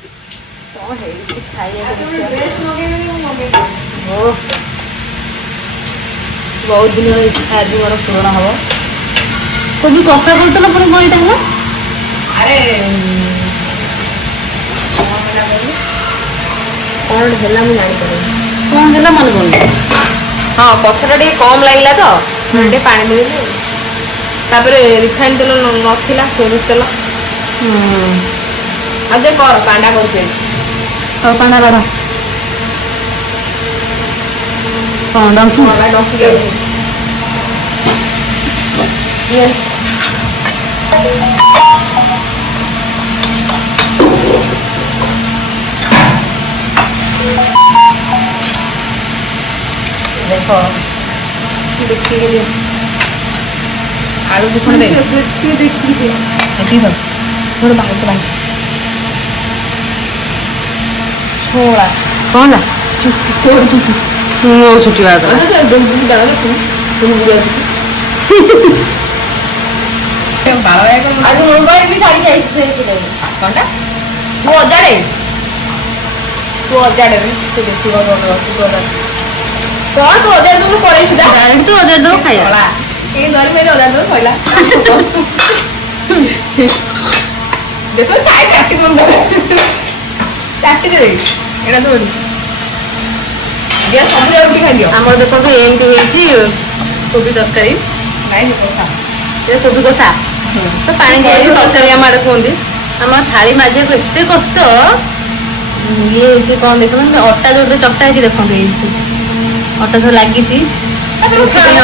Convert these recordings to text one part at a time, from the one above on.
କଣ ହେଇଛି ଖାଇବାକୁ ବହୁତ ଦିନର ଇଚ୍ଛା ଆଜି ମୋର ପୂରଣ ହବ। କୋବି କଷା କରୁଥିଲ ପୁଣି କଣ ଏଇଟା ହେଲା? ଆରେ କଣ ହେଲା ମୁଁ ଜାଣିପାରିନି। କଣ ହେଲା ମନେ ପଡୁନି। ହଁ କଷାଟା ଟିକେ କମ୍ ଲାଗିଲା ତ ଟିକେ ପାଣି ଦେଇଦେଲି। ତାପରେ ରିଫାଇନ୍ ତେଲ ନଥିଲା, ସୋରିଷ ତେଲ। ଆଉ ଯେ କର ପାଣ୍ଡା କରୁଛି। ଆଉ ପାଣ୍ଡା କର। କଣ ଡଙ୍କି? ହଁ ଡଙ୍କି ଯାଉଛି। ଦେଖ ଦେଖିକି ଦିଅ। ଆଳୁ ଦି ଖଣ୍ଡ ଦେ। ଦେଖିକି ଦିଅ। ଏତିକି ତ ମୋର ବାହାରକୁ ବାହାର। ଛୋଳା କଣ ହେଲା? ଚୁଟି ତୋର ଚୁଟି ମୋ ଛୁଟି ବାହାଘର ବାଳ ଆଜି ମୋବାଇଲ ବି ଛାଡିକି ଆଇଛି ସେଇଥିରେ। କଣଟା ତୁ ଅଜାଡେ ତୁ ଅଜାଡେ ତୁ ବେଶୀ ତୁ ଅଜାଡେ କଣ ତୁ ଅଜାଡି ଦବୁ ପଳେଇ ସୁଧା ଡାଇରେକ୍ଟ ତୁ ଅଜାଡ଼ି ଦବ ଖାଇବା। କେହି ଧରି ପାରି ଅଜାଡି ଦବୁ ସଇଲା। ଦେଖ ଖାଇ ଚାଟି ଚାଟିଦେବେ ଏଇଟା ଧୋନି ଗ୍ୟାସ୍ ସବୁ ରୁଟି ଖାଇଦିଅ। ଆମର ଦେଖନ୍ତୁ ଏମିତି ହେଇଛି କୋବି ତରକାରୀ। ନାଇଁ କଷା କୋବି କଷା ତ ପାଣି ଦିଆହେଇଛି ତରକାରୀ ଆମ ଆଡେ କୁହନ୍ତି। ଆମର ଥାଳି ମାଜିବାକୁ ଏତେ କଷ୍ଟ। ଇଏ ହେଇଛି କଣ ଦେଖୁଛନ୍ତି ଅଟା ଯୋଉଥିରେ ଚକଟା ହେଇଛି ଦେଖନ୍ତୁ ଏଇଠି ଅଟା ସବୁ ଲାଗିଛି।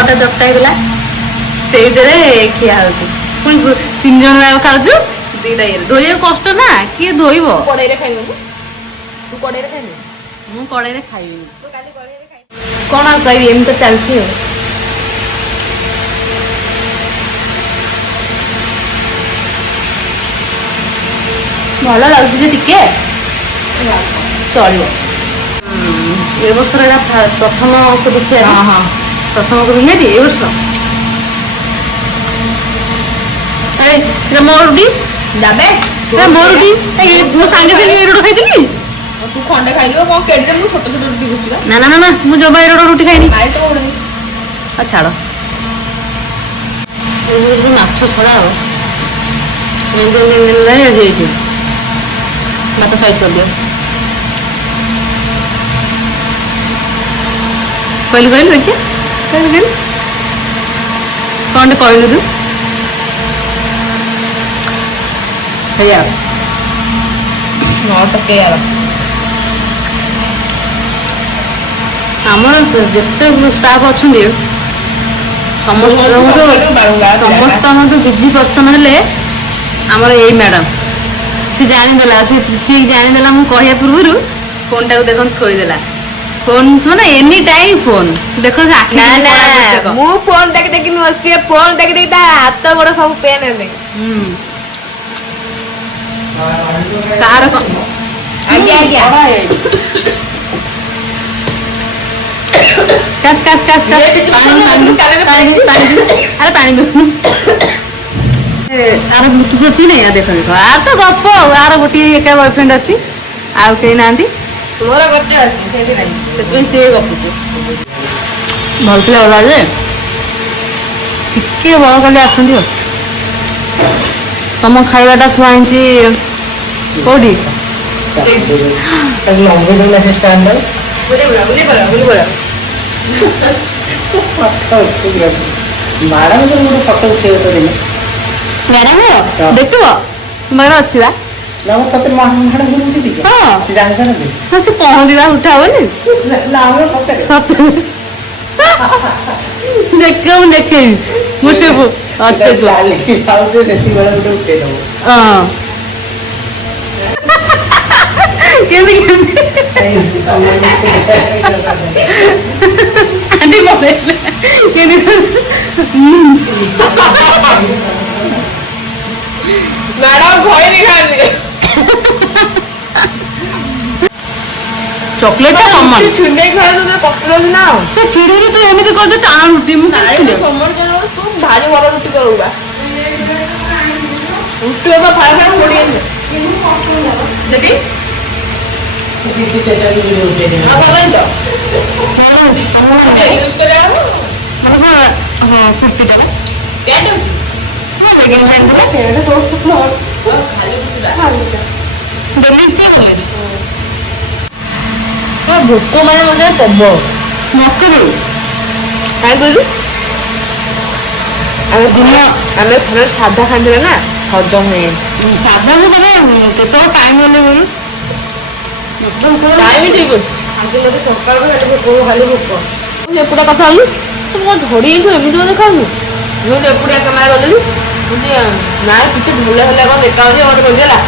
ଅଟା ଚକଟା ହେଇଥିଲା ସେଇଥିରେ ଖିଆ ହଉଛି। ପୁଣି 3 ଜଣ ଯାକ ଖାଉଛୁ ଦିଟା ଇଏରେ। ଧୋଇବାକୁ କଷ୍ଟ ନା କିଏ ଧୋଇବ। ତୁ କଡେଇରେ ଖାଇବୁ ତୁ କଡେଇରେ ଖାଇବୁ। ମୁଁ କଡେଇରେ ଖାଇବିନି। କଣ ଆଉ କହିବି ଏମିତି ତ ଚାଲିଛି ଆଉ। ଭଲ ଲାଗୁଛି ଯେ ଟିକେ ଚଳିବ। ଏ ବର୍ଷର ଏଇଟା ପ୍ରଥମ କୋବି ଖିଆ। ହଁ ହଁ ପ୍ରଥମ କୋବି ନିହାତି ଏ ବର୍ଷ। ଏଇଟା ମୋ ରୁଟି ଯାବେ ମୋ ରୁଟି ମୁଁ ସାଙ୍ଗେ ସାଙ୍ଗେ ଏଇ ରୁଟି ଖାଇଥିଲି। ତୁ ଖଣ୍ଡେ ଖାଇଲୁ କଣ କେଡିରେ ମୁଁ ଛୋଟ ଛୋଟ ରୁଟି କରୁଛି ବା। ନା ମୁଁ ଜମା ଏଇ ରୁଟି ଖାଇନି। ଭାଇ ତ ଗୋଟେ ଆଉ ଛାଡ଼ ମାଛ ଛଡା ଆଉ ହେଇଛି ଭାତ ସାଇଡ୍ କରିଦିଅ। କହିଲୁ ଦେଖିଆ କହିଲୁ କଣଟେ କହିଲୁ ତୁ? ହେଇଆ ଆମର ଯେତେ ଷ୍ଟାଫ୍ ଅଛନ୍ତି ସମସ୍ତଙ୍କଠୁ ବିଜି ପର୍ସନ ହେଲେ ଆମର ଏଇ ମ୍ୟାଡାମ। ସେ ଜାଣିଦେଲା ସେ ଠିକ ଜାଣିଦେଲା ମୁଁ କହିବା ପୂର୍ବରୁ ଫୋନଟାକୁ ଦେଖନ୍ତୁ ଥୋଇଦେଲା। ଫୋନ ମାନେ ଏନି ଟାଇମ ଫୋନ ଦେଖ ଆଖି ନା ନା ଦେଖ। ମୁଁ ଫୋନ ଦେଖି ନୁହଁ ସିଏ ଫୋନ ଦେଖି ତା ହାତ ଗୋଡ ସବୁ ପେନ୍ ହେଲେ। କାହାର କଣ ଆଜ୍ଞା ଆଜ୍ଞା ଆର ବ୍ଲୁଟୁଥ ଅଛି ନାଇଁ ଦେଖ ଆର ତ ଗପ ଆଉ ଆର ଗୋଟିଏ ଏକା ବୟଫ୍ରେଣ୍ଡ ଅଛି ଆଉ କେହି ନାହାନ୍ତି। ମୋର ଗୋଟେ ଅଛି ସେଇଥିପାଇଁ ସିଏ ଗପୁଛି। ଭଲ ପିଲା ଗଲା ଯେ ଟିକେ ବଳ କଲେ ଆସନ୍ତି ଆଉ। ତମ ଖାଇବାଟା ଥୁଆ ହେଇଛି କୋଉଠି? ଦେଖିବ ମୋର ଅଛି ବା। ହଁ ସେ ପହଁରିବା ଉଠା ହବନି ଦେଖିବ ମୁଁ ଦେଖେଇବି ମୁଁ ସବୁ ଚକଲେଟ ଟା କମନ ଛିଣ୍ଡେଇ ଖାଇଲେ କଷ୍ଟ ଲାଗୁଛି ନା ଆଉ। ସେ ଛିଡୁରେ ତୁ ଏମିତି କରୁଛୁ ଟାଣ ରୁଟି ମୁଁ ତୁ ଭାରି ଭଲ ରୁଟି କରୁ ବା ରୁଟି ଫାଳେ ଫାଳେ ପୋଡି ଦେବି ଆଉ ଭଲ ତ ୟୁଜ୍ କରିବା ହଁ କୁର୍ତ୍ତୀଟା ପ୍ୟାଣ୍ଟ ଅଛି ଖାଲି ଭୋକ ମାନେ ମତେ ପ୍ରବଳ ମକରୁ କାହିଁ କହିଲୁ ଆମେ ଥରେ ସାଧା ଖାଇଥିଲେ ନା ହଜମ ହୁଏ ସାଧା ବି କରେ କେତେବେଳେ ଟାଇମ୍ ହେଲେ ବୋଲି ଟାଇମ୍ ଠିକ୍ ଅଛି ଆଜି ମତେ ସକାଳୁ ଖାଲି ଭୋକ ମୁଁ ଏକୁଟା କଥା ହଉନି ତୁ କଣ ଝଡ଼ି ଯାଇଛୁ ଏମିତି କଣ ଦେଖାଉଛୁ ମୁଁ ଏକୁଟିଆ କ୍ୟାମେରା ଗଲିଣି ନା ଟିକେ ଭଲ ହେଲେ କଣ ଦେଖାଯାଉଛି ମତେ କହିଛି ହେଲା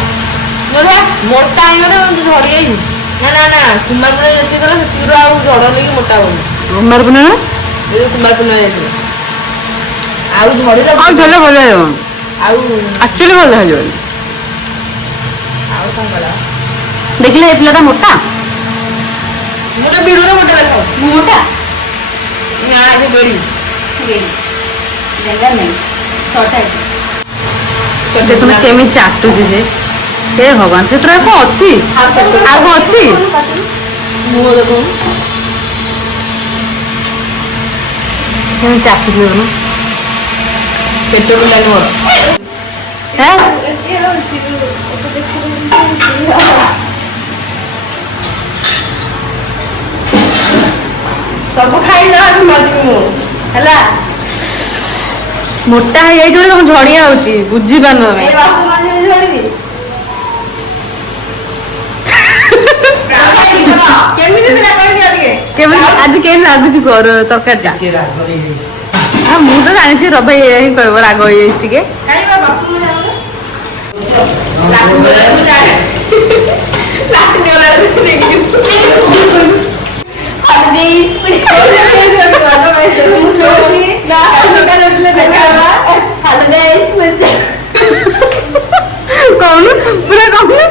ମୋଟା ହେଇଗଲେ ଝଡ଼ି ଯାଇଛୁ ନା କୁମାର ପୂର୍ଣ୍ଣିମା ଯେତିକି ଥିଲା ସେତିକିରୁ ଆଉ ଝଡ଼ ନେଇକି ମୋଟା ହଉନି କୁମାର ପୂର୍ଣ୍ଣିମା ଏ ଯୋଉ କୁମାର ପୂର୍ଣ୍ଣିମା ଯାଇଥିଲା ଆଉ ଝଡ଼ିଲା ଆଉ ଧରିଲେ ଭଲ ହେବ ଆଉ ଆକ୍ଚୁଆଲି ଭଲ ହେଇଯିବନି ଆଉ କଣ କଲା ଦେଖିଲେ ଏ ପିଲାଟା ମୋଟା ମୁଁ ତ ଭିଡ଼ିଓରେ ମୋଟା ଦେଖାଉ ମୁଁ ମୋଟା ନା ସେ ବେଡ଼ି ତୁମେ କେମିତି ଚାଟୁଛି ସେ ହେ ଭଗବାନ ସେଥିରେ କଣ ଅଛି ଆଉ କଣ ଅଛି ମୁହଁ ଦେଖୁନୁ କେମିତି ଚାଟୁଛି ଦେଖୁନୁ ପେଟ ବୁଲାନି ମୋର ହେ ସବୁ ଖାଇଦବା ମଜିବି ମୁଁ ହେଲା ମୋଟା ହେଇଯାଇଛି ବୋଲି ତମ ଝଡିଆ ହଉଛି ବୁଝିପାରୁନ ତମେ ଏ ବାସନ ମାଜିବି ଝଡ଼ିବି କେମିତି ଥିଲା କହିଦିଅ ଟିକେ କେମିତି ଆଜି କେମିତି ଲାଗୁଛି କର ତରକାରୀଟା ମୁଁ ତ ଜାଣିଛି ରବା ଏଇଆ ହିଁ କହିବ ରାଗ ହେଇଯାଇଛି ଟିକେ ଖାଇବା ବାସନ ଲାଟିନି ଗଲା କହୁନୁ ପୁରା କହୁନୁ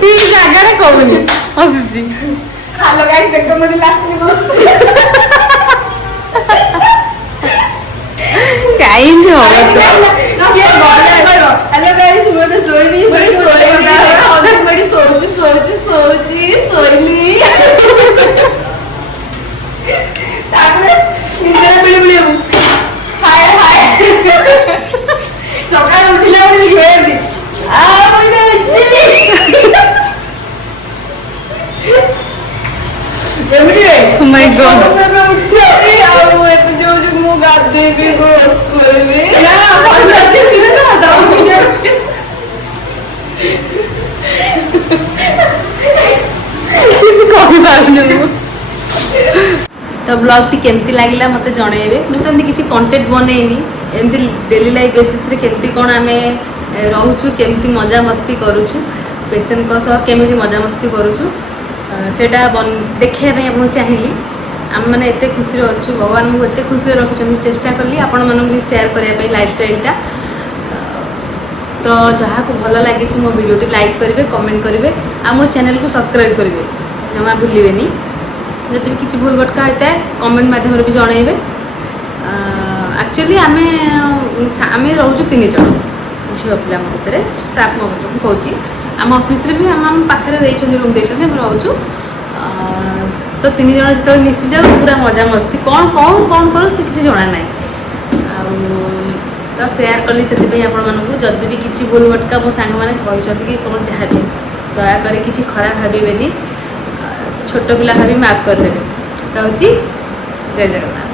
ଠିକ ଜାଗାରେ କହୁନି ହସୁଛି ହ୍ୟାଲୋ ଗାଇସ୍ ଦେଖ ମୋତେ ଲାଟିନି ବସୁଛି କାହିଁକି ହଉଛ ହ୍ୟାଲୋ ଗାଇସ୍ ମୁଁ ଏବେ ଶୋଇବି ଶୋଇଲି ତାପରେ ନିଜର ପିଳି ପିଳି ହାଏ ସକାଳେ ଉଠିଲା ବେଳେ ଦେଖିବେ ଏମିତି Oh my God. ଆଉ ଏବେ ଯୋଉ ମୁଁ ଗାଧେଇବି ବ୍ରସ୍ କରିବି କିଛି କହିପାରୁନି ମୁଁ ତ ବ୍ଲଗ୍ଟି କେମିତି ଲାଗିଲା ମୋତେ ଜଣେଇବେ ମୁଁ ତ ଏମିତି କିଛି କଣ୍ଟେଣ୍ଟ ବନେଇନି ଏମିତି ଡେଲି ଲାଇଫ୍ ବେସିସ୍ରେ କେମିତି କ'ଣ ଆମେ ରହୁଛୁ କେମିତି ମଜାମସ୍ତି କରୁଛୁ ପେସେଣ୍ଟଙ୍କ ସହ କେମିତି ମଜାମସ୍ତି କରୁଛୁ ସେଇଟା ଦେଖାଇବା ପାଇଁ ଆପଣଙ୍କୁ ଚାହିଁଲି ଆମେମାନେ ଏତେ ଖୁସିରେ ଅଛୁ ଭଗବାନ ଆମକୁ ଏତେ ଖୁସିରେ ରଖିଛନ୍ତି ଚେଷ୍ଟା କଲି ଆପଣମାନଙ୍କୁ ବି ସେୟାର କରିବା ପାଇଁ ଲାଇଫଷ୍ଟାଇଲଟା ତ ଯାହାକୁ ଭଲ ଲାଗିଛି ମୋ ଭିଡ଼ିଓଟି ଲାଇକ୍ କରିବେ କମେଣ୍ଟ କରିବେ ଆଉ ମୋ ଚ୍ୟାନେଲକୁ ସବସ୍କ୍ରାଇବ୍ କରିବେ ଜମା ଭୁଲିବେନି ଯଦି ବି କିଛି ଭୁଲ ଭଟକା ହୋଇଥାଏ କମେଣ୍ଟ ମାଧ୍ୟମରେ ବି ଜଣେଇବେ ଆକ୍ଚୁଆଲି ଆମେ ରହୁଛୁ 3 ଜଣ ଝିଅ ପିଲାଙ୍କ ଭିତରେ ଷ୍ଟାଫ୍ ମୋ ଭିତରେ ମୁଁ କହୁଛି ଆମ ଅଫିସରେ ବି ଆମ ପାଖରେ ଦେଇଛନ୍ତି ରୁମ୍ ଦେଇଛନ୍ତି ଆମେ ରହୁଛୁ ତ 3 ଜଣ ଯେତେବେଳେ ମିଶିଯାଉ ପୁରା ମଜାମସ୍ତି କ'ଣ କରୁ ସେ କିଛି ଜଣା ନାହିଁ ଆଉ ତ ସେୟାର କଲି ସେଥିପାଇଁ ଆପଣମାନଙ୍କୁ ଯଦି ବି କିଛି ଭୁଲ ଭଟକା ମୋ ସାଙ୍ଗମାନେ କହିଛନ୍ତି କି କ'ଣ ଯାହା ବି ଦୟାକରି କିଛି ଖରାପ ଭାବିବେନି ଛୋଟ ପିଲା ଭାବି ମାଫ୍ କରିଦେବେ ରହୁଛି ଜୟ ଜଗନ୍ନାଥ।